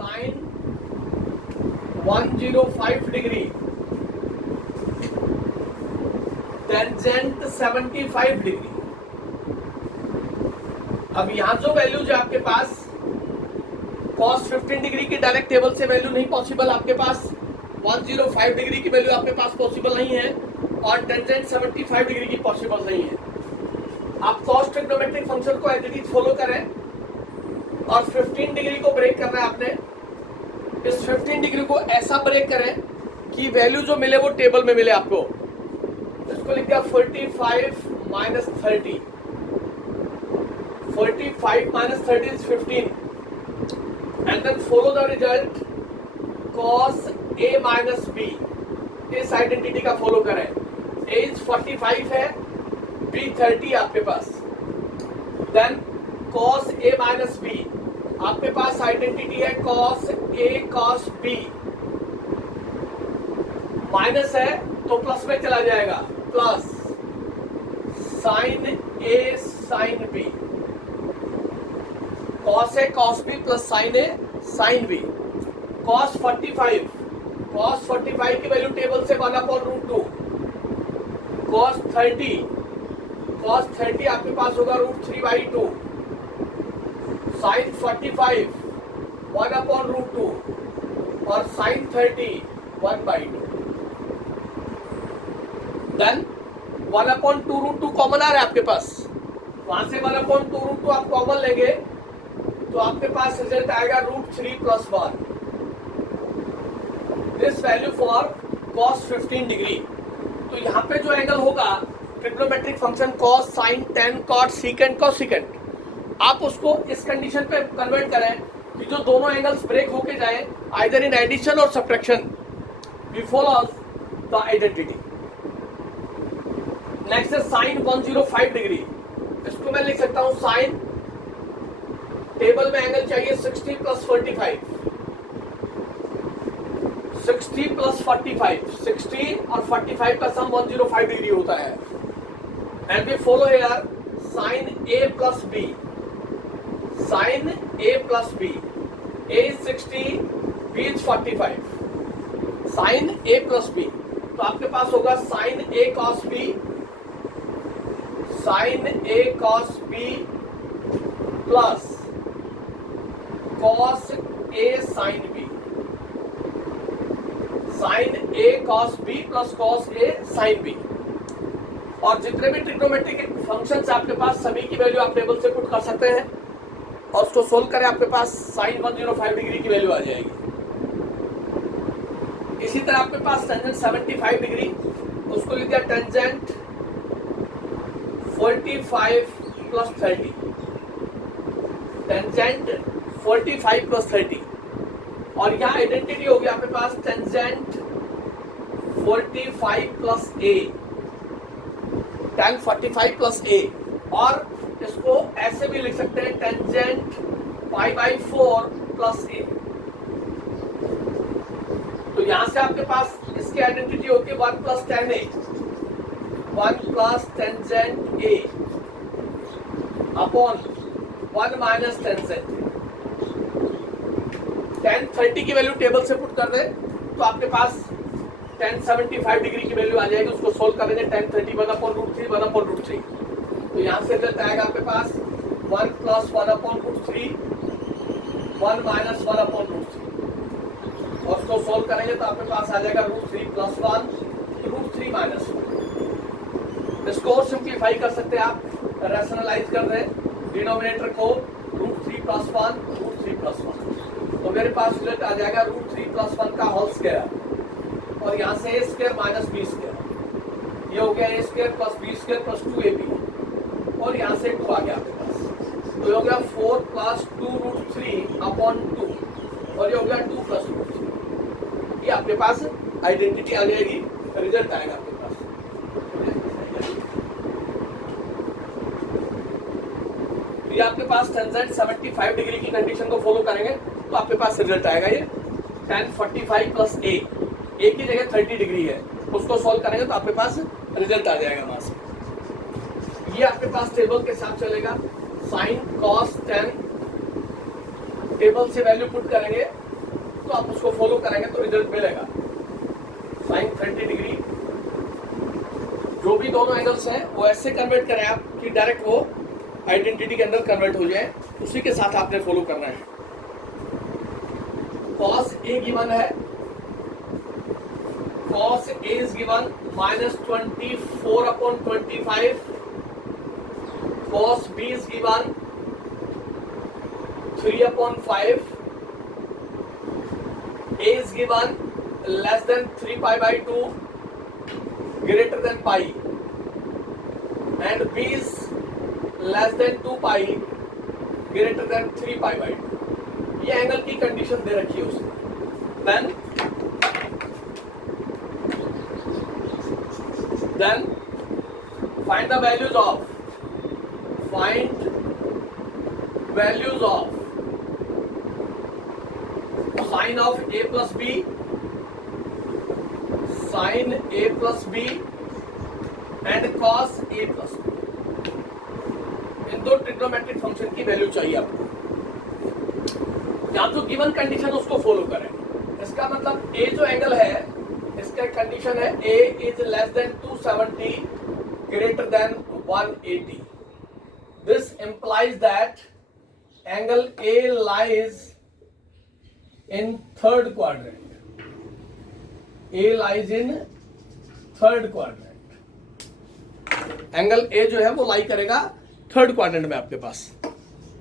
Sign 105 degree, tangent 75 degree. अब यहां जो वैल्यूज है आपके पास, cos 15 डिग्री की डायरेक्ट टेबल से वैल्यू नहीं पॉसिबल आपके पास, 105 डिग्री की वैल्यू आपके पास पॉसिबल नहीं है, और टेंजेंट 75 डिग्री की पॉसिबल नहीं है। आप cos ट्रिग्नोमेट्रिक फंक्शन को एज इट इज फॉलो करें, और 15 डिग्री को ब्रेक करना है आपने। इस 15 डिग्री को ऐसा ब्रेक करें कि वैल्यू जो मिले वो टेबल में मिले आपको। इसको लिख दिया 45 minus 30, 45 minus 30 is 15, and then follow the result cos a minus b। इस आइडेंटिटी का फॉलो करें। a इज 45 है, b 30 आपके पास, then cos a minus b। आपके पास आइडेंटिटी है cos a cos b, minus है तो प्लस में चला जाएगा, plus sin a sin b, cos a cos b plus sin a sin b। cos 45 की वैल्यू टेबल से 1/√2, cos 30 आपके पास होगा √3/2, sin 45 1/√2 और sin 30 1/2। देन 1/2√2 कॉमन आ रहा है आपके पास, वहां से 1/2√2 आप कॉमन लेंगे तो आपके पास रिजल्ट आएगा √3 + 1। This value for cos 15 degree. तो यहाँ पे जो एंगल होगा trigonometric function cos sin tan cot secant cosecant, आप उसको इस कंडीशन पे कन्वर्ट करें कि जो दोनों एंगल्स ब्रेक होके जाए आइदर इन एडिशन और subtraction. We follow the identity. Next है sin 105 डिग्री। इसको मैं लिख सकता हूं sin, टेबल में एंगल चाहिए 60 + 45, 60 + 45, 60 और 45 का सम 105 डिग्री होता है। And we follow here sin a + b, sin a + b, a is 60, b is 45, sin a + b। तो आपके पास होगा sin a cos b, sin a cos b plus cos a sin b, sin a cos b plus cos a sin b। और जितने भी trigonometric functions आपके पास सभी की value आप टेबल से पुट कर सकते हैं और उसको सोल्व करें, आपके पास sin 105 डिग्री की वैल्यू आ जाएगी। इसी तरह आपके पास टेंजेंट 75 डिग्री, उसको लिख दिया टेंजेंट 45 + 30, टेंजेंट 45 + 30। और यहाँ आइडेंटिटी होगी आपके पास टेंजेंट 45 + a, tan 45 + a। और इसको ऐसे भी लिख सकते हैं टेंजेंट π/4 + a। तो यहां से आपके पास इसकी आइडेंटिटी होगी 1 + tan a, 1 + tangent a upon 1 - tangent. tan 30 की वैल्यू टेबल से पुट कर दे तो आपके पास tan 75 डिग्री की वैल्यू आ जाएगी। उसको सोल्व करेंगे tan 30 1/√3 1/√3। तो यहाँ से रिजल्ट आएगा आपके पास 1 + 1/√3, 1 - 1/√3। और उसको सोल्व करेंगे तो आपके पास आ जाएगा √3 + 1, √3 - 1। इसको और सिंप्लीफाई कर सकते हैं आप, रैशनलाइज कर रहे डिनोमिनेटर को √3 + 1, √3 + 1। तो मेरे पास रिजल्ट आ जाएगा √3 + 1 का होल स्क्वायर, और यहाँ से a² - b², ये हो गया a² + b² + 2ab, और यहाँ से 2 आ गया आपके पास। तो ये हो गया 4 + 2√3/2, और ये हो गया 2 + √3। ये आपके पास आइडेंटिटी आ जाएगी, रिजल्ट आएगा आपके पास। ये आपके पास टेंजेंट 75 डिग्री की कंडीशन को फॉलो करेंगे तो आपके पास रिजल्ट आएगा ये tan 45 + a, a की जगह 30 डिग्री है, उसको सॉल्व करेंगे तो आपके पास रिजल्ट आ जाएगा वहां से। ये आपके पास टेबल के साथ चलेगा sin cos tan, टेबल से वैल्यू पुट करेंगे तो आप उसको फॉलो करेंगे तो रिजल्ट मिलेगा। साइन 30 डिग्री, जो भी दोनों एंगल्स हैं वो ऐसे कन्वर्ट करें आप कि डायरेक्ट वो आइडेंटिटी के अंदर कन्वर्ट हो जाए, उसी के साथ आपने फॉलो करना है। cos A गिवन है, cos A is given -24/25, cos B is given 3/5, A is given less than 3π/2 greater than pi, and B is less than 2π greater than 3π/2। ये एंगल की कंडीशन दे रखी है उसने। Then find the values of sin of A plus B, sin A plus B and cos A plus B। इन दो trigonometric function की value चाहिए आपको। यहाँ जो गिवन कंडीशन उसको फॉलो करें। इसका मतलब A जो एंगल है, इसका कंडीशन है A is less than 270 greater than 180। This implies that angle A lies in third quadrant. A lies in third quadrant. Angle A जो है वो लाई करेगा थर्ड क्वाड्रेंट में आपके पास।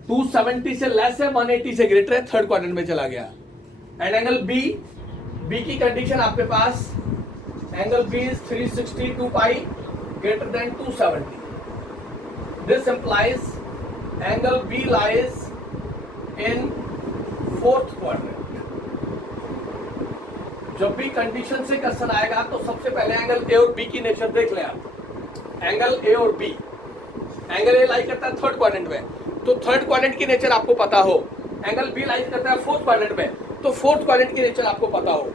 270 से लेस है, 180 से ग्रेटर है, थर्ड क्वाड्रेंट में चला गया। एंड एंगल B की कंडीशन आपके पास, angle B is 362 pi greater than 270। This implies angle B lies in fourth quadrant. जब भी कंडीशन से क्वेश्चन आएगा तो सबसे पहले एंगल A और B की नेचर देख लें आप। एंगल A और B, एंगल A लाई करता है थर्ड क्वाड्रेंट में, तो थर्ड क्वाड्रेंट की नेचर आपको पता हो। एंगल B लाई करता है फोर्थ क्वाड्रेंट में, तो फोर्थ क्वाड्रेंट की नेचर आपको पता हो।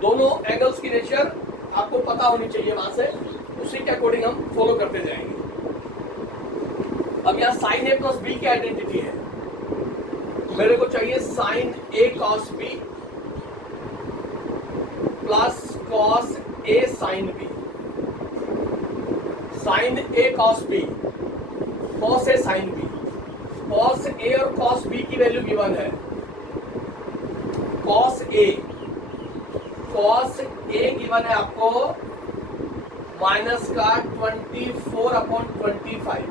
दोनों एंगल्स की नेचर आपको पता होनी चाहिए वहां से, उसी के अकॉर्डिंग हम फॉलो करते जाएंगे। अब यहाँ साइन A प्लस B की आइडेंटिटी है। मेरे को चाहिए sine A cos B plus cos A sin B। Sine A cos B, cos A sin B। cos A और cos B की वैल्यू गिवन है। cos A गिवन है आपको माइनस का 24/25।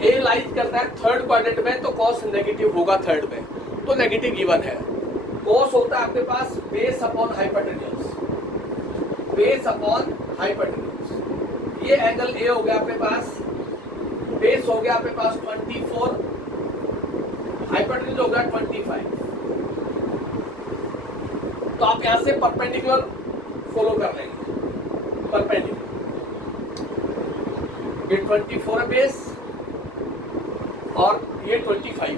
A लाइज करता है थर्ड क्वाड्रेंट में, तो cos नेगेटिव होगा थर्ड में, तो नेगेटिव गिवन है। cos होता है आपके पास base upon hypotenuse, base upon hypotenuse. ये एंगल A हो गया आपके पास, बेस हो गया आपके पास 24, हाइपोटेन्यूज हो गया 25। तो आप यहां से परपेंडिकुलर फॉलो कर लेंगे। परपेंडिकुलर, ये 24 है बेस और ये 25 है।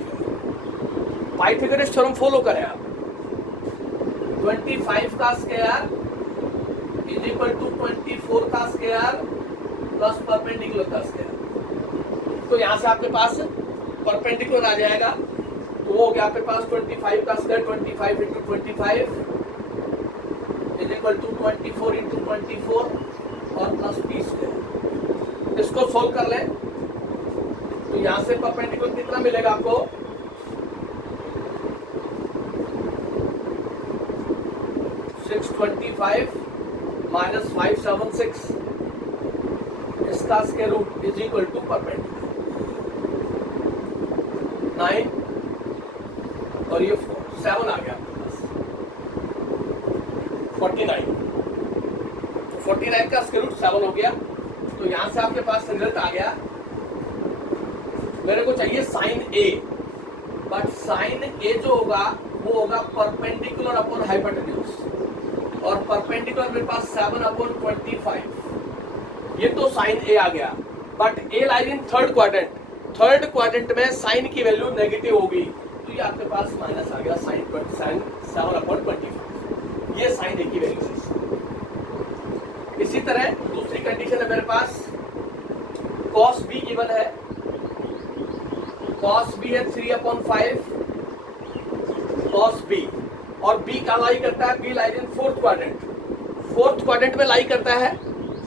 पाइथागोरस थ्योरम फॉलो करें आप। 25 का स्क्वायर इज इक्वल टू 24 का स्क्वायर प्लस परपेंडिकुलर का स्क्वायर। तो यहां से आपके पास परपेंडिकुलर आ जाएगा, तो वो हो गया आपके पास 25 का square 25 into 25 is equal to 24 into 24 और प्लस b स्क्वायर। इसको सोल्व कर लें तो यहां से परपेंडिकुलर कितना मिलेगा आपको, 625 माइनस 576, इसका square root is equal to perpendicular 9 और ये 7 आ गया आपके पास 49। तो 49 का स्क्वायर रूट 7 हो गया। तो यहां से आपके पास रिजल्ट आ गया। मेरे को चाहिए sine A, but sine A जो होगा वो होगा परपेंडिकुलर अपॉन हाइपोटेन्यूज, और परपेंडिकुलर मेरे पास 7/25। ये तो साइन A आ गया, but A lies in third quadrant. Third quadrant में साइन की वैल्यू नेगेटिव होगी, तो ये आपके पास माइनस आ गया साइन 7/25। ये साइन A की वैल्यू है। इसी तरह दूसरी कंडीशन है मेरे पास, cos B गिवन है। cos B है 3/5 cos B, और बी कहाँ लाई करता है, B lies in fourth quadrant, fourth quadrant में लाई करता है,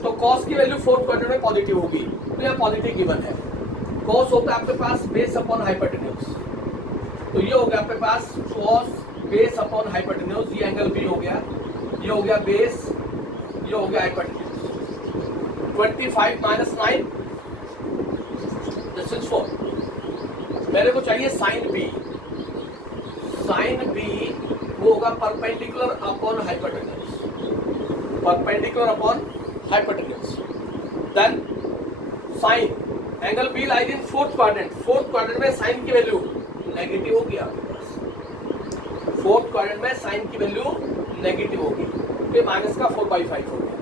तो कॉस की वैल्यू फोर्थ क्वाड्रेंट में पॉजिटिव होगी, तो यह पॉजिटिव गिवन है। कॉस होता है आपके पास बेस अपॉन हाइपोटेन्यूज, तो ये हो गया आपके पास कॉस बेस अपॉन हाइपोटेन्यूज, ये एंगल बी हो गया, ये हो गया बेस, ये हो गया हाइपोटेन्यूज। 25 minus 9 this is 4। मेरे को चाहिए साइन बी, साइन बी वो होगा perpendicular upon hypotenuse, perpendicular upon hypotenuse. Then sine angle B lies in fourth quadrant, fourth quadrant में साइन की वैल्यू नेगेटिव होगी आपके पास, फोर्थ क्वाड्रेंट में साइन की वैल्यू नेगेटिव होगी, तो माइनस का 4/5 हो गया।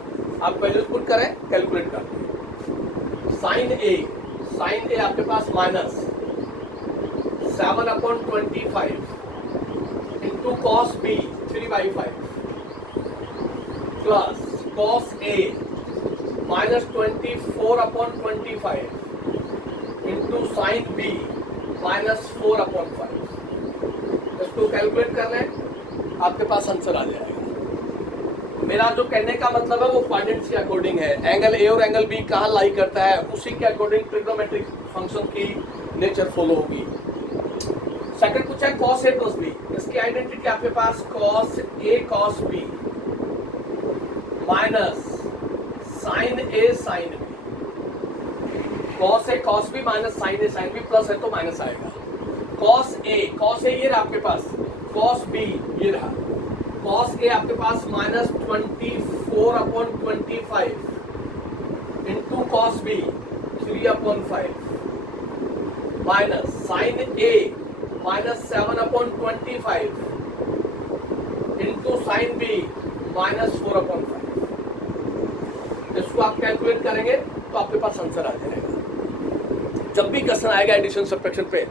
आप वैल्यूज पुट करें, कैलकुलेट करते हैं। साइन ए, साइन ए आपके पास minus 7/25 into cos b 3/5 plus cos a minus 24/25 into sine b minus 4/5। इसको कैलकुलेट कर लें, आपके पास आंसर आ जाएगा। मेरा जो कहने का मतलब है वो क्वाड्रेंट्स के अकॉर्डिंग है, एंगल ए और एंगल बी कहाँ लाई करता है उसी के अकॉर्डिंग ट्रिग्नोमेट्रिक फंक्शन की नेचर फॉलो होगी। सेकंड पूछा है cos a प्लस बी, इसकी आइडेंटिटी आपके पास cos a cos b minus sin a sin b, cos a cos b minus sin a sin b, plus है तो माइनस आएगा। cos a ये रहा आपके पास, cos b ये रहा, cos a आपके पास minus 24/25 into cos b 3/5 minus sin a minus 7/25 into sine b minus 4/5। इसको आप कैलकुलेट करेंगे तो आपके पास आंसर आ जाएगा। जब भी क्वेश्चन आएगा एडिशन सब्ट्रैक्शन पे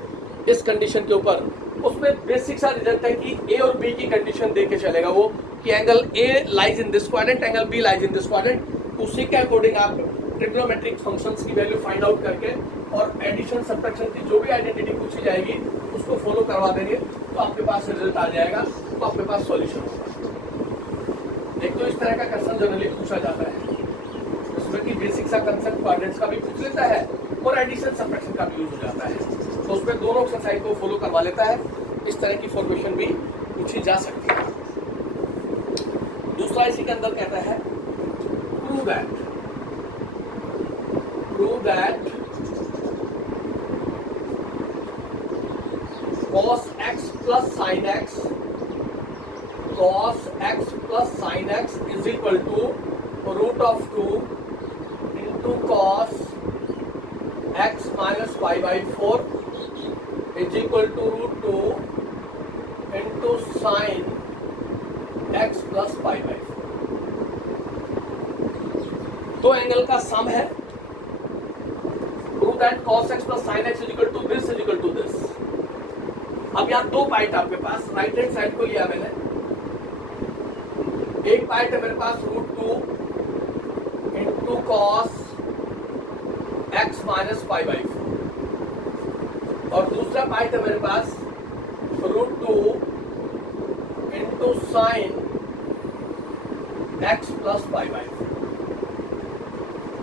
इस कंडीशन के ऊपर, उसमें बेसिक सा रिजल्ट है कि ए और बी की कंडीशन दे के चलेगा वो, कि angle A lies in this quadrant, angle B lies in this quadrant, उसी के अकॉर्डिंग आप ट्रिग्नोमेट्रिक फंक्शंस की वैल्यू फाइंड आउट करके और एडिशन सब्ट्रैक्शन की जो भी आइडेंटिटी पूछी जाएगी उसको फॉलो करवा देंगे, तो आपके पास रिजल्ट आ जाएगा, तो आपके पास सॉल्यूशन होगा। एक तो इस तरह का क्वेश्चन जनरली पूछा जाता है, उसमें कि बेसिक सा कंसेप्ट क्वाड्रेंट्स का भी पूछ लेता है और एडिशन सब्ट्रैक्शन का भी यूज हो जाता है, तो उसमें दोनों एक्सरसाइज को फॉलो करवा लेता है। इस तरह की फॉर्मेशन भी पूछी जा सकती है। दूसरा इसी के अंदर कहता है prove that cos x plus sin x, cos x plus sin x is equal to root of 2 into cos x minus pi/4 is equal to root 2 into sin x plus pi/4। दो angle का सम है, prove that cos x plus sin x is equal to this। अब यहाँ दो part आपके पास, right hand side को लिया मैंने, एक पार्ट है मेरे पास √2 into cos x minus pi/4 और दूसरा पार्ट है मेरे पास √2 into sine x plus pi/4।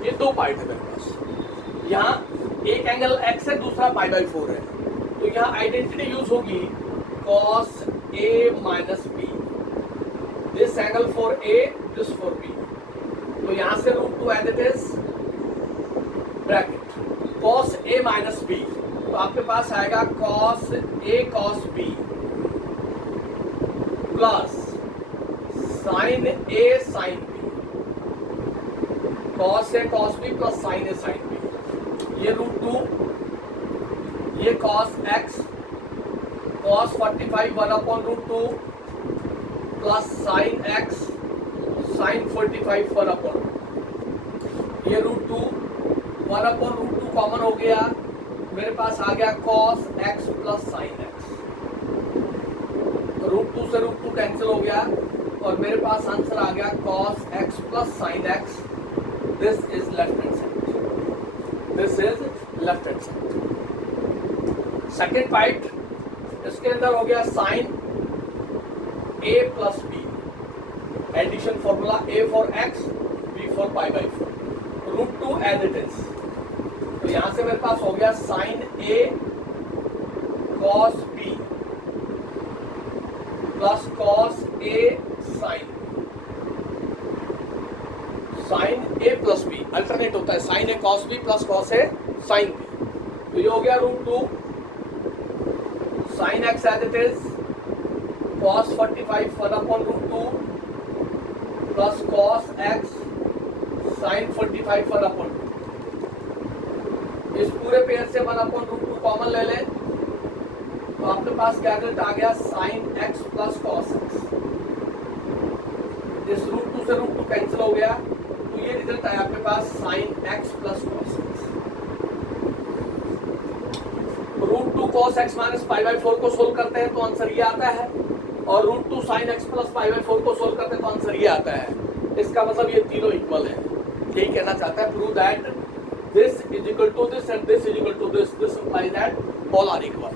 ये दो पार्ट है मेरे पास। यहाँ एक एंगल x है, दूसरा pi/4 है, तो यहाँ आइडेंटिटी यूज होगी cos a minus b, this angle for a, this for b, तो यहाँ से √2 as it is bracket cos a minus b, तो आपके पास आएगा cos a cos b plus sin a sin b, cos a cos b plus sin a sin b, ये √2, ये cos x cos 45 1/√2 plus sin x sin 45 1/2, ये √2 1/√2 common हो गया, मेरे पास आ गया cos x plus sin x, √2 से √2 cancel हो गया और मेरे पास आंसर आ गया cos x plus sin x। This is left hand side, this is left hand side. Second part इसके अंदर हो गया sine a plus b, addition formula a for x, b for pi by 4, root 2 as it is. तो यहां से मेरे पास हो गया sine a cos b plus cos a sine a plus b, alternate होता है sine a cos b plus cos a sine b। तो ये हो गया root 2 sine x as it is cos 45 1 upon root 2 plus cos x sine 45 1 upon 2। इस पूरे pair से 1 upon root 2 common ले लें तो आपके पास क्या रिजल्ट आ गया sine x plus cos x। इस रूट 2 से रूट 2 कैंसिल हो गया तो ये रिजल्ट आया आपके पास sine x plus cos x। Root 2 cos x minus pi by 4 को सोल्व करते हैं तो आंसर ये आता है, और root 2 sine x plus pi by 4 को सोल्व करते हैं तो आंसर ये आता है। इसका मतलब ये तीनों इक्वल है। यही कहना चाहता है prove that this is equal to this and this is equal to this, this implies that all are equal.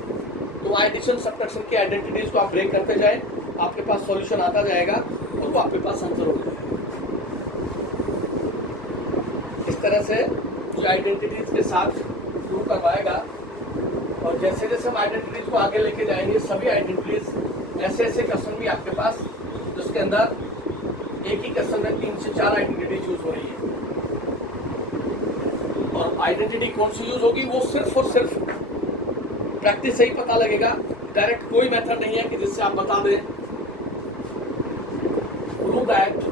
तो एडिशन सब्ट्रैक्शन की आइडेंटिटीज को आप ब्रेक करते जाएं, आपके पास सॉल्यूशन आता जाएगा और वो आपके पास आंसर हो जाएगा। इस तरह से जो आइडेंटिटीज के साथ प्रूव करवाएगा, और जैसे जैसे हम आइडेंटिटीज को आगे लेके जाएंगे सभी आइडेंटिटीज ऐसे ऐसे क्वेश्चन भी आपके पास जिसके अंदर एक ही क्वेश्चन में 3 से 4 आइडेंटिटीज यूज हो रही है, और आइडेंटिटी कौन सी यूज होगी वो सिर्फ और सिर्फ प्रैक्टिस से ही पता लगेगा। डायरेक्ट कोई मेथड नहीं है कि जिससे आप बता दें। Prove that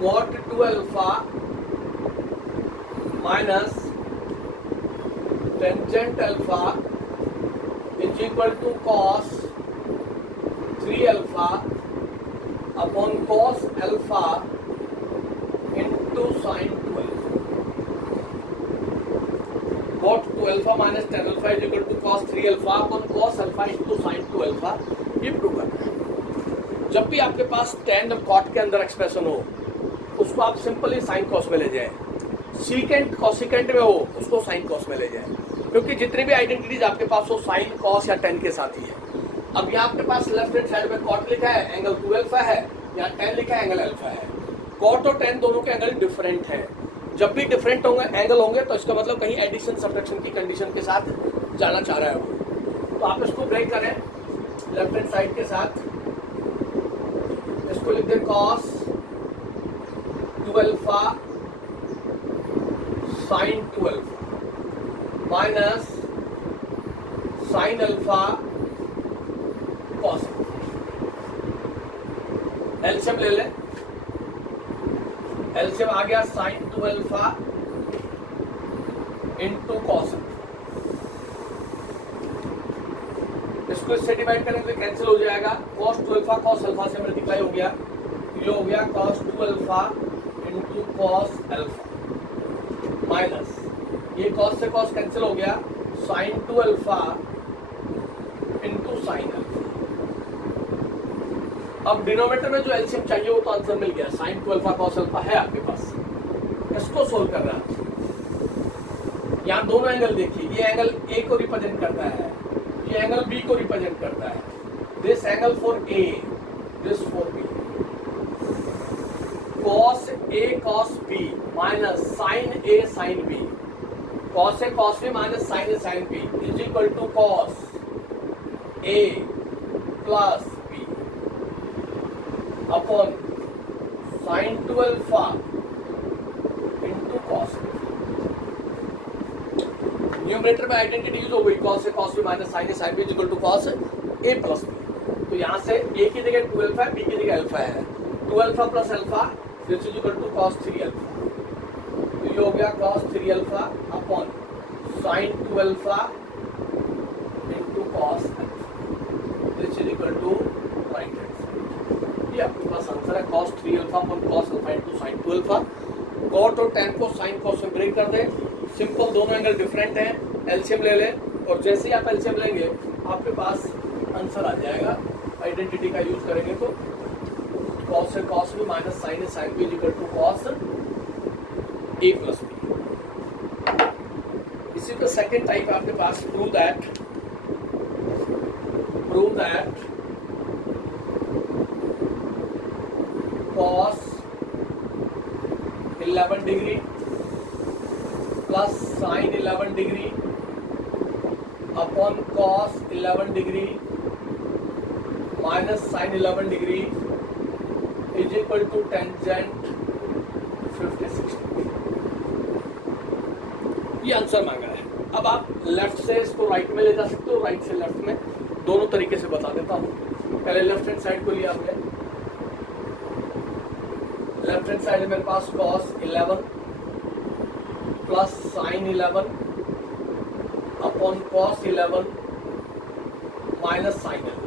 cot 2 alpha minus tangent alpha is equal to cos 3 alpha upon cos alpha into sin 2 alpha। cot 2 alpha minus tan alpha is equal to cos 3 alpha upon cos alpha into sin 2 alpha। ये prove करना है। जब भी आपके पास tan और cot के अंदर एक्सप्रेशन हो उसको आप सिंपली साइन कॉस में ले जाएं, सीकेंट कॉसिकेंट में हो उसको साइन कॉस में ले जाएं, क्योंकि जितनी भी आइडेंटिटीज आपके पास हो साइन कॉस या टेन के साथ ही है। अब यहाँ आपके पास लेफ्ट हैंड साइड में कॉट लिखा है, एंगल 2 अल्फा है, यहाँ टेन लिखा है, एंगल अल्फा है। कॉट और टेन दोनों के एंगल डिफरेंट हैं। जब भी डिफरेंट होंगे एंगल होंगे तो इसका मतलब कहीं एडिशन सब्ट्रैक्शन की कंडीशन के साथ जाना चाह रहा है वो। तो आप इसको ब्रेक करें लेफ्ट हैंड साइड के साथ, इसको लिख दें cos 2 alpha sine 2 alpha minus sine alpha cos. LCM ले लें, एलसीएम आ गया साइन 2 अल्फा इंटू कॉस। इसको इससे डिवाइड करेंगे तो कैंसिल हो जाएगा। कॉस 2 अल्फा कॉस अल्फा से मल्टीप्लाई हो गया, ये हो गया cos 2 alpha into cos alpha minus ये कॉस से कॉस कैंसिल हो गया, sine 2 alpha into sine alpha. अब डिनोमिनेटर में जो एलसीएम चाहिए वो तो आंसर मिल गया, साइन 2 अल्फा कॉस अल्फा है आपके पास। इसको सोल्व कर रहा है। यहाँ दोनों एंगल देखिए, ये एंगल ए को रिप्रेजेंट करता है, ये एंगल बी को रिप्रेजेंट करता है। This angle for A, this for B. cos a cos b minus sin a sin b, cos a cos b minus sin a sin b is equal to cos a plus b upon sin 2 alpha into cos b। Numerator में identity use हो गई, cos a cos b minus sin a sin b is equal to cos a plus b। तो यहाँ से a की जगह 2 alpha है, b की जगह अल्फा है। 2 alpha plus alpha this is equal to cos 3 alpha. तो ये हो गया cos 3 alpha upon sin 2 alpha into cos alpha, this is equal to right hand side. ये आपके पास आंसर है cos 3 alpha upon cos alpha into sin 2 alpha. cot और tan को sin cos में ब्रेक कर दें, सिंपल, दोनों एंगल डिफरेंट हैं। एलसीएम ले लें और जैसे ही आप एलसीएम लेंगे आपके पास आंसर आ जाएगा। आइडेंटिटी का यूज करेंगे तो cos से cos b minus sin a sin b is equal to cos a plus b। इसी का सेकंड टाइप आपके पास prove that prove that cos 11 degree plus sin 11 degree upon cos 11 degree minus sin 11 degree is equal to tangent 56 degree। ये answer मांगा है। अब आप left से इसको राइट में ले जा सकते हो, राइट से लेफ्ट में, दोनों तरीके से बता देता हूँ। पहले लेफ्ट हैंड साइड को लिया आपने, लेफ्ट हैंड साइड मेरे पास cos 11 plus sin 11 upon cos 11 minus sin 11।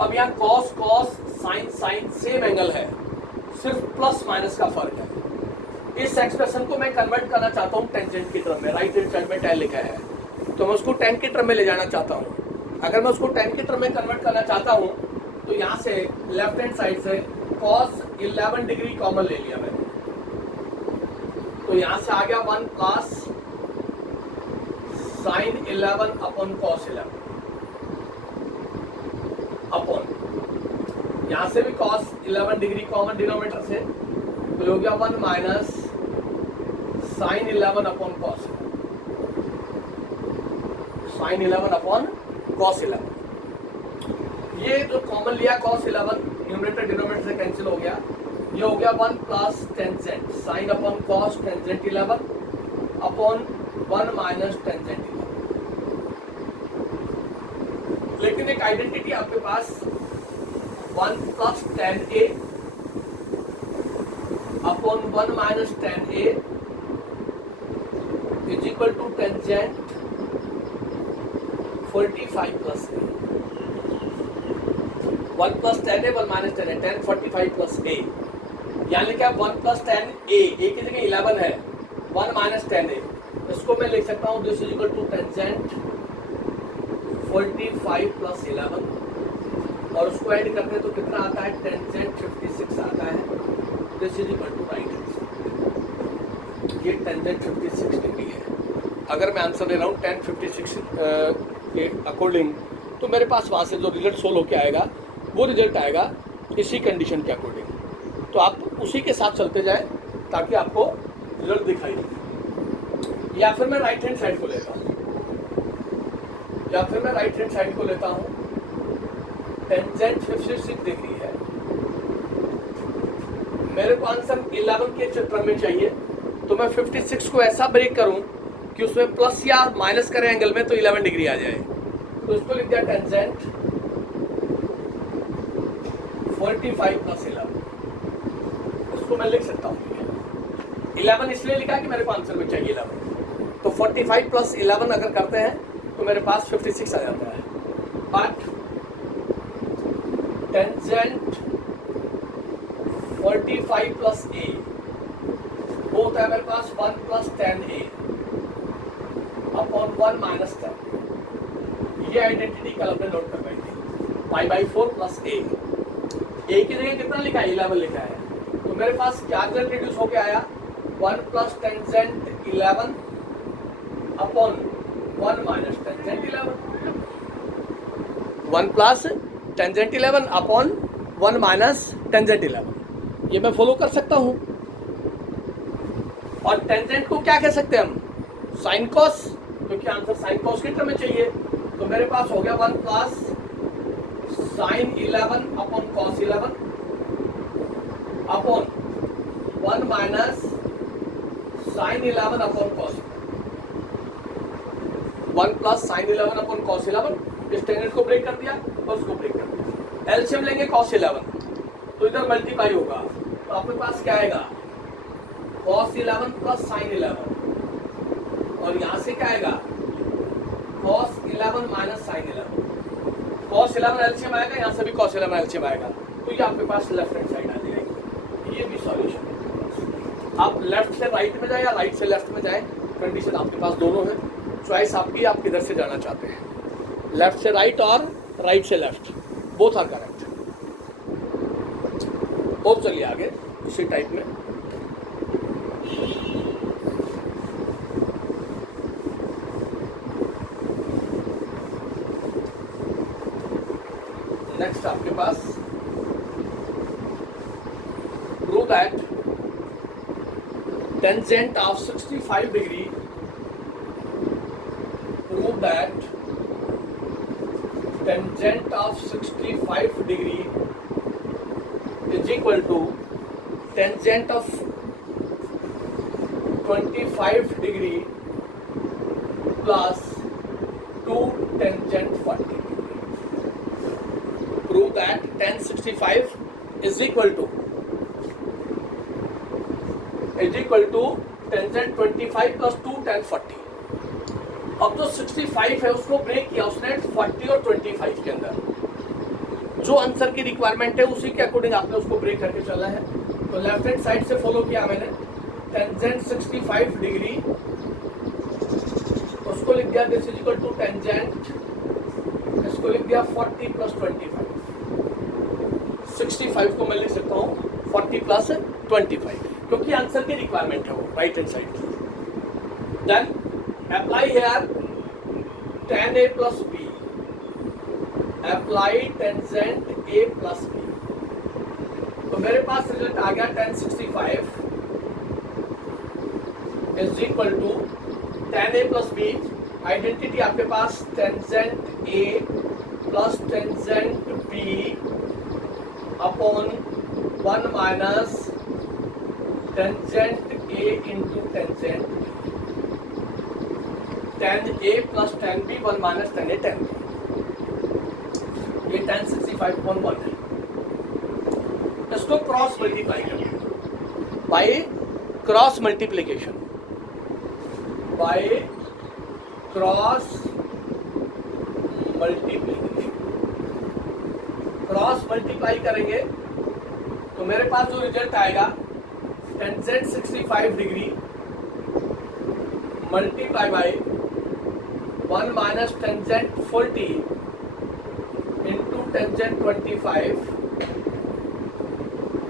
अब यहाँ cos cos sin sin same angle है, सिर्फ प्लस माइनस का फर्क है। इस एक्सप्रेशन को मैं कन्वर्ट करना चाहता हूँ टेंजेंट की टर्म में, राइट हैंड साइड में tan लिखा है, तो मैं उसको tan की टर्म में ले जाना चाहता हूँ। अगर मैं उसको tan की टर्म में कन्वर्ट करना चाहता हूँ तो यहाँ से लेफ्ट हैंड साइड से cos 11 डिग्री कॉमन ले लिया मैंने, तो यहाँ से आ गया 1 plus sin 11 upon cos 11 upon, यहाँ से भी cos 11 डिग्री कॉमन डिनोमिनेटर से, तो हो गया 1 minus sin 11 upon cos 11, sin 11 upon cos 11। ये जो कॉमन लिया cos 11 न्यूमरेटर डिनोमिनेटर से कैंसिल हो गया, ये हो गया 1 plus tangent sin upon cos tangent 11 upon 1 minus tangent 11। लेकिन एक आइडेंटिटी आपके पास 1 plus tan a upon 1 minus tan a is equal to tangent 45 plus a। 1 plus tan a 1 minus tan a, tan 45 plus a। यहाँ लिखा है 1 plus tan a, a की जगह 11 है, 1 माइनस tan a, इसको मैं लिख सकता हूँ this is equal to tangent 45 plus 11, और उसको ऐड करते हैं तो कितना आता है, टेंजेंट 56 आता है। This is equal to right answer, ये टेंजेंट 56 डिग्री है। अगर मैं आंसर दे रहा हूँ tan 56 के अकॉर्डिंग, तो मेरे पास वहाँ से जो रिजल्ट सोल्व होके आएगा वो रिजल्ट आएगा इसी कंडीशन के अकॉर्डिंग। तो आप उसी के साथ चलते जाएं ताकि आपको रिजल्ट दिखाई दे। या फिर मैं राइट हैंड साइड को लेता हूँ, टेंजेंट 56 डिग्री है, मेरे को आंसर 11 के चित्र में चाहिए, तो मैं 56 को ऐसा ब्रेक करूं कि उसमें प्लस या माइनस करें एंगल में तो 11 डिग्री आ जाए। तो इसको लिख दिया टेंजेंट 45 प्लस 11, इसको मैं लिख सकता हूँ 11 इसलिए लिखा कि मेरे को आंसर में चाहिए 11, तो 45 प्लस 11 अगर करते हैं तो मेरे पास 56 आ जाता है। बट टेंजेंट 45 प्लस a वो होता है मेरे पास 1 plus tan a upon 1 minus tan। ये आइडेंटिटी कल हमने नोट करवाई थी, पाई बाई 4 प्लस a की जगह कितना लिखा है, 11 लिखा है, तो मेरे पास क्या रिजल्ट रिड्यूस होके आया, 1 plus tangent 11 upon 1 minus tangent 11, 1 plus tangent 11 upon 1 minus tangent 11। ये मैं फॉलो कर सकता हूँ। और टेंजेंट को क्या कह सकते हैं हम, साइन कॉस, क्योंकि आंसर साइन कॉस के टर्म में चाहिए, तो मेरे पास हो गया 1 plus sine 11 upon cos 11 upon 1 minus sine 11 upon cos, 1 plus sine 11 upon cos 11। इस टेंजेंट को ब्रेक कर दिया और उसको ब्रेक कर दिया। एलसीएम लेंगे cos 11, तो इधर मल्टीप्लाई होगा, तो आपके पास क्या आएगा, cos 11 प्लस साइन 11, और यहाँ से क्या आएगा, cos 11 minus sine 11। cos 11 LCM आएगा, यहाँ से भी cos 11 एलसीएम आएगा, तो ये आपके पास लेफ्ट हैंड साइड आ जाएगी। ये भी सॉल्यूशन है। आप लेफ्ट से राइट में जाए या राइट से लेफ्ट में जाए, कंडीशन आपके पास दोनों है, चॉइस आपकी, आप किधर से जाना चाहते हैं, लेफ्ट से राइट और राइट से लेफ्ट, बोथ आर करेक्ट। और चलिए आगे इसी टाइप में। नेक्स्ट आपके पास prove that tangent of 65 degree, prove that tangent of 65 degree is equal to tangent of 25 degree plus 2 tangent 40 degree. Prove that tan 65 is equal to tangent 25 plus 2 tan 40. अब जो 65 है उसको ब्रेक किया उसने 40 और 25 के अंदर, जो आंसर की रिक्वायरमेंट है उसी के अकॉर्डिंग आपने उसको ब्रेक करके चलना है। तो लेफ्ट हैंड साइड से फॉलो किया मैंने, टेंजेंट 65 डिग्री, उसको लिख दिया this is equal to tangent, इसको लिख दिया 40 प्लस 25। 65 को मैं लिख सकता हूँ 40 प्लस 25, क्योंकि आंसर की रिक्वायरमेंट है वो right hand side. Then apply here tan a plus b, apply tangent a plus b। तो मेरे पास रिजल्ट आ गया tan 65 is equal to tan a plus b। Identity आपके पास tangent a plus tangent b upon 1 minus tangent a into tangent b। tan a plus tan b 1 minus tan a tan b, ये tan 65/1 है। इसको cross multiply करें by cross multiplication, by cross multiplication. Cross multiply करेंगे तो मेरे पास जो result आएगा tangent 65 degree multiply by 1 minus tangent 40 into tangent 25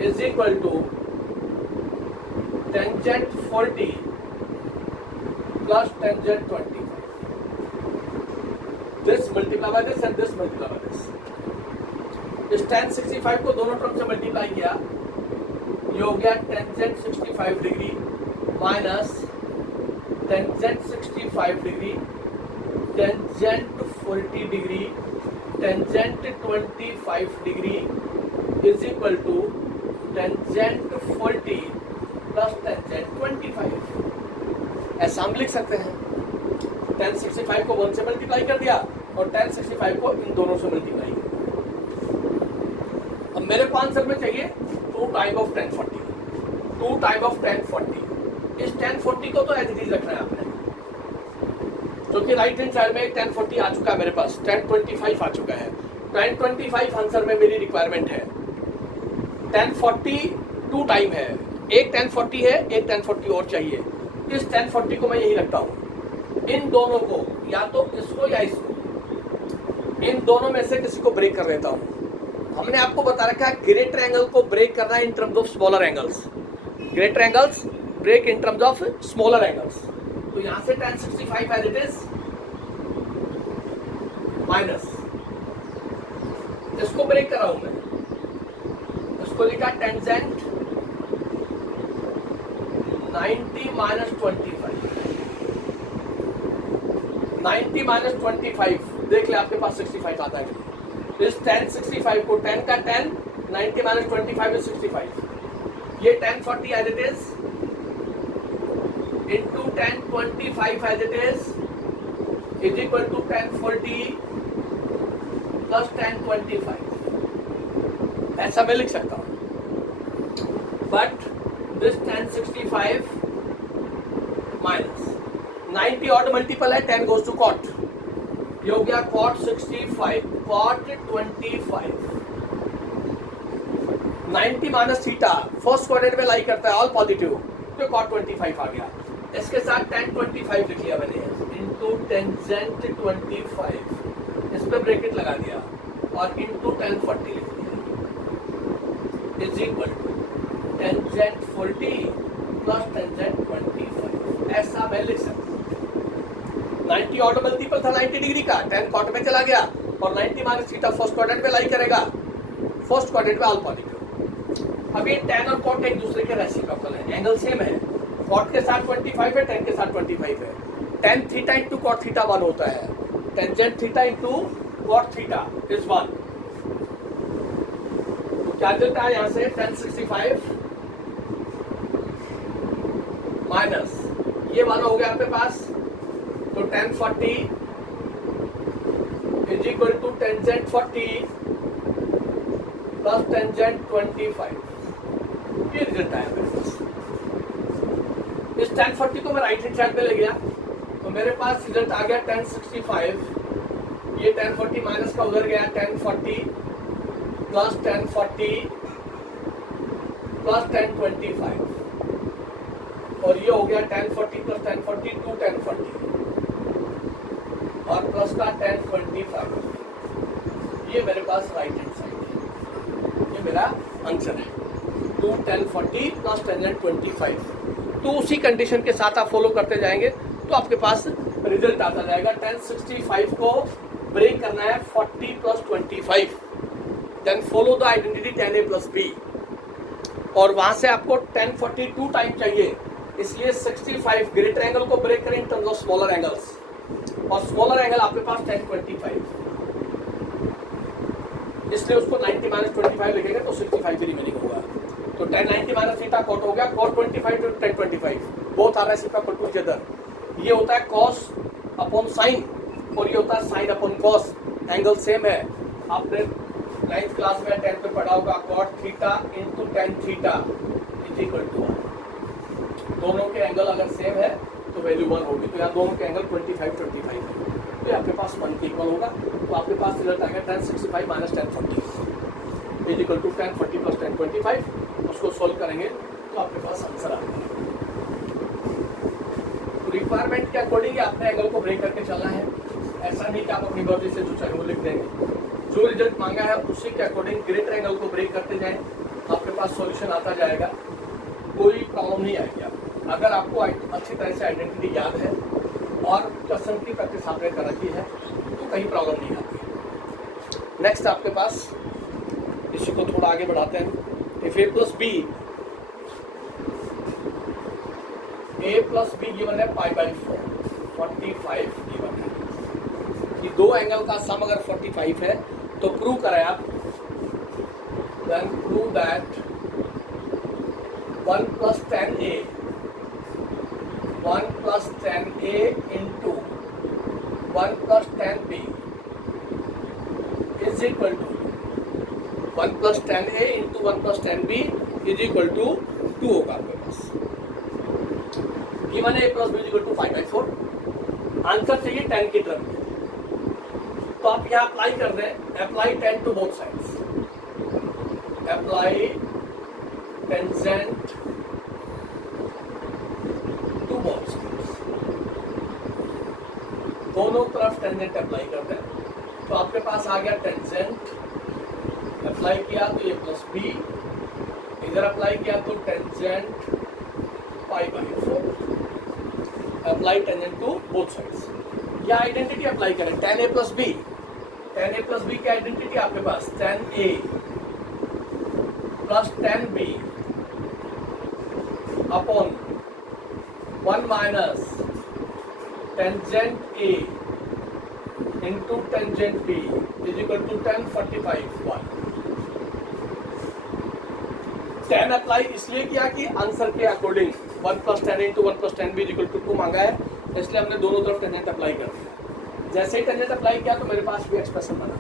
is equal to tangent 40 plus tangent 25. This multiply by this and this multiply by this. इस tan 65 को दोनों term से multiply किया, ये हो गया tangent 65 degree minus tangent 65 degree, tangent 40 degree, tangent 25 degree is equal to tangent 40 plus tangent 25। ऐसा हम लिख सकते हैं, tan 65 को 1 से मल्टीप्लाई कर दिया और tan 65 को इन दोनों से मल्टीप्लाई कर दिया। अब मेरे को आंसर में चाहिए 2 time of tan 40, 2 time of tan 40। इस tan 40 को तो एज इट इज रखना है आपने, क्योंकि राइट हैंड साइड में tan 40 आ चुका है मेरे पास, tan 25 आ चुका है। tan 25 आंसर में मेरी रिक्वायरमेंट है। tan 40 2 टाइम है, एक tan 40 है, एक tan 40 और चाहिए। इस tan 40 को मैं यही रखता हूँ, इन दोनों को या तो इसको या इसको, इन दोनों में से किसी को ब्रेक कर देता हूँ। हमने आपको बता रखा है ग्रेटर एंगल को ब्रेक करना है in terms of smaller angles, greater angles break in terms of smaller angles. तो यहां से tan 65 as it is minus, इसको ब्रेक कर रहा हूं मैं, इसको लिखा टेंजेंट 90 माइनस 25, 90 माइनस 25 देख ले आपके पास 65 आता है। इस tan 65 को 10 का 10, 90 माइनस 25 is 65। ये tan 40 as it is into tan 25 as it is equal to tan 40 plus tan 25। ऐसा मैं लिख सकता हूँ, but this tan 65 minus 90 odd multiple है, 10 goes to cot, ये हो गया cot 65, cot 25। 90 minus theta first quadrant में लाई करता है, ऑल पॉजिटिव, तो cot 25 आ गया। इसके साथ tan 25 लिख लिया मैंने इंटू टेंजेंट 25, इस पे ब्रैकेट लगा दिया और इंटू tan 40 लिख दिया is equal to tangent 40 plus tangent 25। ऐसा मैं लिख सकता हूँ। 90 ऑड मल्टीपल था 90 डिग्री का, tan कॉट में चला गया, और 90 माइनस थीटा फर्स्ट क्वाड्रेंट में लाई करेगा, फर्स्ट क्वाड्रेंट में अल्फा निकलेगा। अब ये tan और cot एक दूसरे के रेसिप्रोकल है, एंगल सेम है, cot के साथ 25 है, tan के साथ 25 है। tan theta into cot theta 1 होता है, tangent theta into cot theta is 1। तो क्या चलता है यहाँ से tan 65 माइनस ये वाला हो गया आपके पास, तो tan 40 is equal to tangent 40 plus tangent 25। ये रिजल्ट आया मेरे पास। इस tan 40 को मैं राइट हैंड साइड पे ले गया, तो मेरे पास रिजल्ट आ गया tan 65, ये tan 40 माइनस का उधर गया, tan 40 plus tan 40 plus tan 25, और ये हो गया tan 40 plus tan 40 two tan 40 और प्लस का tan 25। ये मेरे पास राइट हैंड साइड है, ये मेरा आंसर है 2 tan 40 प्लस टेंजेंट 25। तो उसी कंडीशन के साथ आप फॉलो करते जाएंगे तो आपके पास रिजल्ट आता जाएगा। tan 65 को ब्रेक करना है 40 plus 25, then follow the identity tan a plus b, और वहां से आपको tan 42 टाइम चाहिए, इसलिए 65 ग्रेटर एंगल को ब्रेक करें इन टर्म्स ऑफ स्मॉलर एंगल्स, और स्मॉलर एंगल आपके पास tan 25, इसलिए उसको 90 माइनस 25 लिखेंगे तो 65 भी रिमेनिंग होगा। तो tan 90 माइनस थीटा cot हो गया cot 25 to tan 25, both are reciprocal to each other. ये होता है cos अपॉन साइन और ये होता है sine upon cos, angle same है। आपने 9th क्लास में 10th में पढ़ा होगा cot theta into tan theta is equal to 1। दोनों के एंगल अगर सेम है तो वैल्यू 1 होगी, तो यहाँ दोनों के एंगल 25 है, तो आपके पास 1 के इक्वल होगा। तो आपके पास रिजल्ट आ गया tan 65 minus tan 40 is equal to tan 40 plus tan 25। उसको सोल्व करेंगे तो आपके पास आंसर आ गया। तो रिक्वायरमेंट के अकॉर्डिंग आपने एंगल को ब्रेक करके चलना है, ऐसा नहीं कि आप अपनी मर्जी से जो चाहे वो लिख देंगे। जो रिजल्ट मांगा है उसी के अकॉर्डिंग ग्रेटर एंगल को ब्रेक करते जाएं, आपके पास सॉल्यूशन आता जाएगा, कोई प्रॉब्लम नहीं आएगी। अगर आपको अच्छी तरह से आइडेंटिटी याद है और कसम की प्रैक्टिस आपने कर रखी है तो कहीं प्रॉब्लम नहीं आती। नेक्स्ट आपके पास, इसी को थोड़ा आगे बढ़ाते हैं। If a plus B, a plus B given है π/4, 45 गिवन है। ये दो एंगल का सम अगर 45 है तो प्रूव करें आप, then prove that 1 plus tan a 1 plus tan a into 1 plus tan b is equal to 1 plus tan a into 1 plus tan b is equal to 2 होगा आपके पास। गिवन है a plus b is equal to 5/4। Answer चाहिए tan की term में, तो आप यहाँ अप्लाई कर दें, apply tan to both sides, apply tangent to both sides, दोनों तरफ टेंजेंट अप्लाई कर दें तो आपके पास आ गया टेंजेंट, अप्लाई किया तो ये प्लस बी, इधर अप्लाई किया तो tangent π/4, apply tangent to both sides. या आइडेंटिटी अप्लाई करें tan a plus b, tan a plus b की आइडेंटिटी आपके पास tan a plus tan b upon 1 minus tangent a into tangent b is equal to tan 45 1। tan apply इसलिए किया कि answer के according 1 plus tan into 1 plus tan b is equal to 2 मांगा है, इसलिए हमने दोनों तरफ टेंजेंट अप्लाई कर दिया। जैसे ही टेंजेंट अप्लाई किया तो मेरे पास भी एक्सप्रेशन बना,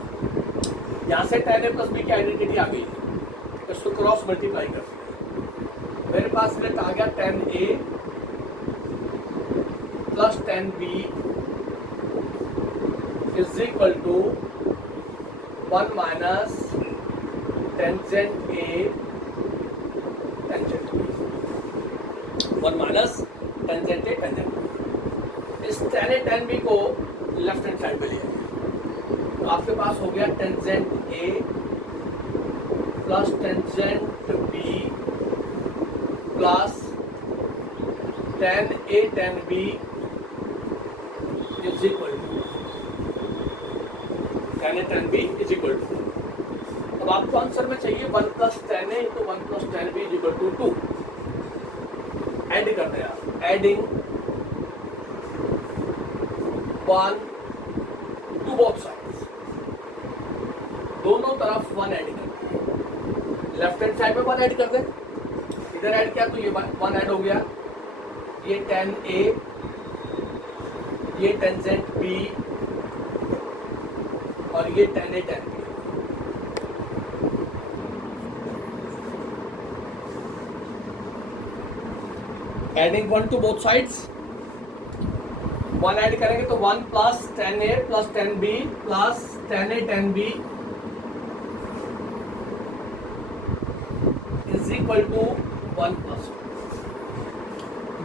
यहाँ से tan a प्लस b की आइडेंटिटी आ गई, इसको क्रॉस मल्टीप्लाई कर दिया, मेरे पास रिजल्ट आ गया tan a plus tan b is equal to 1 minus tangent a tangent b, 1 minus tangent a tangent b। इस tan a tan b को लेफ्ट हैंड साइड पे ले आइए, तो आपके पास हो गया tangent a plus tangent b plus tan a tan b is equal to 10a 10b is equal to, अब आपको आंसर में चाहिए 1 plus 10a into 1 plus 10b is equal to 2। Add करते हैं आप, एडिंग 1 टू बोथ साइड्स, दोनों तरफ 1 add करते हैं। लेफ्ट हैंड साइड में 1 ऐड कर दें, इधर ऐड किया तो ये 1 ऐड हो गया, ये 10a, ये टेंजेंट b और ये 10a 10b। Adding 1 to both sides, 1 add करेंगे तो 1 plus 10a plus 10b plus 10a 10b is equal to 1 plus,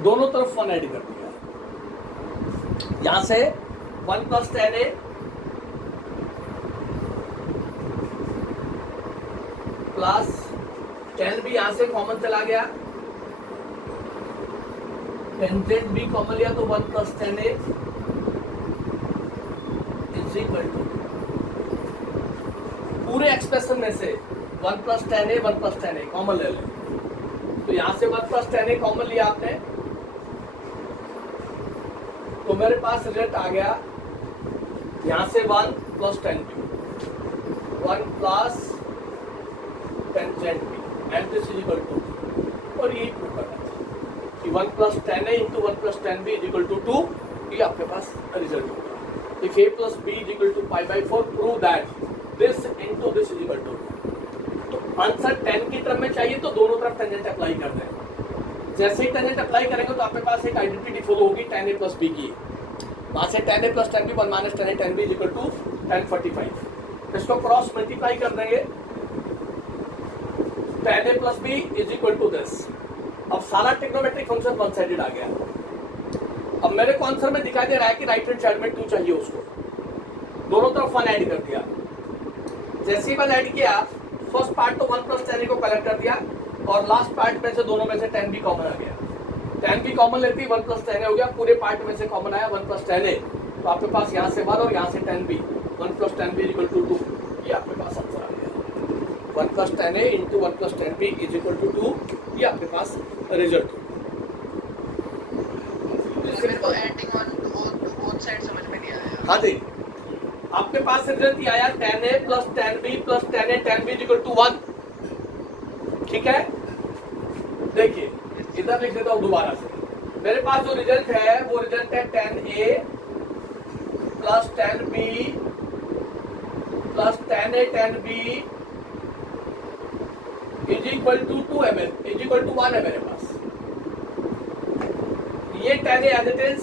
दोनों तरफ 1 ऐड कर दिया। यहां से 1 प्लस 10a प्लस 10b, यहां से कॉमन चला गया, टेंजेंट b कॉमन लिया तो 1 plus 10a is equal to, पूरे एक्सप्रेशन में से 1 plus 10a 1 plus 10a common ले लें, तो यहां से 1 प्लस 10a कॉमन लिया आपने, तो मेरे पास रिजल्ट आ गया, यहां से 1 plus 10b 1 plus tangent b and this is equal to, और ये प्रूव करना कि 1 plus 10a into 1 plus 10b is equal to 2, ये आपके पास रिजल्ट होगा। If a plus b is equal to pi by 4, prove that this into this is equal to 2। तो answer 10 की टर्म में चाहिए तो दोनों तरफ टेंजेंट अप्लाई कर दें। जैसे ही टेंजेंट अप्लाई करेंगे तो आपके पास एक आइडेंटिटी फॉलो होगी 10a प्लस b की, वहां से 10a plus 10b 1 minus 10a 10b is equal to 1045। इसको क्रॉस मल्टीप्लाई कर देंगे, 10a plus b is equal to this. अब सारा ट्रिग्नोमेट्रिक फंक्शन वन साइडेड आ गया। अब मेरे को आंसर में दिखाई दे रहा है कि राइट हैंड साइड में 2 चाहिए उसको, दोनों तरफ 1 ऐड कर दिया। जैसे ही 1 ऐड किया, फर्स्ट पार्ट तो 1 प्लस 10a को कलेक्ट कर दिया, और लास्ट पार्ट में से दोनों में से 10b कॉमन आ गया। 10b कॉमन लेती 1 प्लस 10a हो गया, पूरे पार्ट में से कॉमन आया 1 प्लस 10a, तो आपके पास यहाँ से 1 और यहाँ से 10b, 1 plus 10b equal to 2, ये आपके पास आंसर आ गया। 1 plus 10a into 1 plus 10b is equal to 2, ये आपके पास रिजल्ट। मेरे को एडिंग ऑन बोथ साइड समझ में नहीं आया। हाँ जी, आपके पास रिजल्ट ये आया 10a plus 10b plus 10a 10b is equal to 1। ठीक है, देखिए इधर लिख देता हूँ दोबारा से। मेरे पास जो रिजल्ट है वो रिजल्ट है 10a plus 10b plus 10a 10b is equal to 2 ml is equal to 1 है मेरे पास। ये 10a एज इट इज,